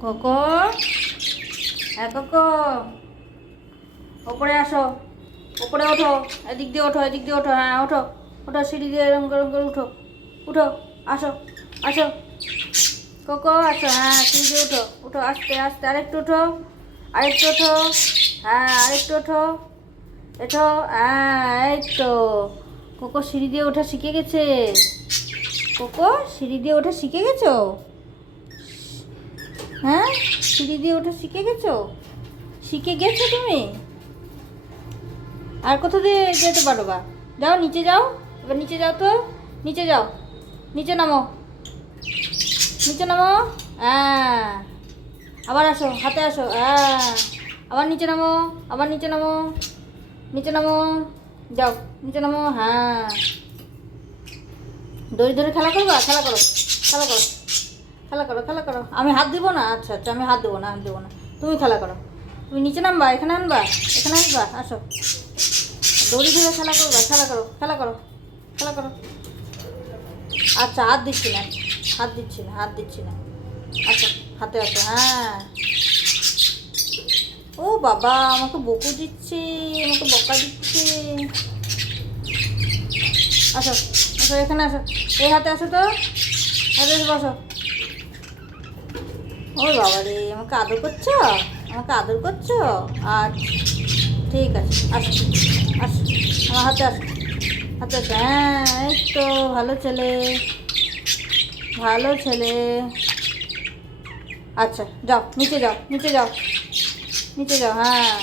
Cocoa? হ্যাঁ cocoa. ওপরে আসো। ওপরে ওঠো। এদিক দিয়ে ওঠো, এদিক দিয়ে ওঠো। হ্যাঁ ওঠো। ওঠো, সিঁড়ি দিয়ে করে, এরম করে উঠো। উঠো, আসো আসো। কোকো, আসো। হ্যাঁ সিঁড়ি দিয়ে উঠো। উঠো, আস্তে আস্তে। আরেকটু উঠো আরেকটু ওঠো। হ্যাঁ আরেকটু ওঠো। এঠো। হ্যাঁ এই তো। কোকো সিঁড়ি দিয়ে ওঠা শিখে গেছে। কোকো, সিঁড়ি দিয়ে ওঠা শিখে গেছো? হ্যাঁ? সিঁড়ি দিয়ে ওঠা শিখে গেছো? শিখে গেছো তুমি? আর কোথা দিয়ে যেতে পারো বা? যাও, নিচে যাও। এবার নিচে যাও তো। নিচে যাও। নিচে নামো। নিচে নামো। হ্যাঁ। আবার আসো, হাতে আসো। হ্যাঁ। আবার নিচে নামো। আবার নিচে নামো। নিচে নামো। যাও, নিচে নামো। হ্যাঁ। দড়ি ধরে খেলা করবা? খেলা করো। খেলা করো। খেলা করো খেলা করো। আমি হাত দিব না? আচ্ছা আচ্ছা আমি হাত দেবো না হাত দেবো না। তুমি খেলা করো। তুমি নিচে নামবা, এখানে আনবা, এখানে আসবা আসো। দড়ি ধরে খেলা করবা, খেলা করো খেলা করো খেলা করো। আচ্ছা হাত দিচ্ছি না, হাত দিচ্ছি না, হাত দিচ্ছি না। আচ্ছা হাতে আসো হ্যাঁ। ও বাবা, আমাকে বকু দিচ্ছে, আমাকে বকা দিচ্ছে। আসো আসো, এখানে আসো। এই হাতে আসো তো। হাতে বসো। ও বাবা রে আমাকে আদর করছ? আমাকে আদর করছ? আর ঠিক আছে, আস, আসো, আমার হাতে আসো হাতে আসো। হ্যাঁ এই তো, ভালো ছেলে ভালো ছেলে। আচ্ছা যাও, নিচে যাও নিচে যাও নিচে যাও হ্যাঁ।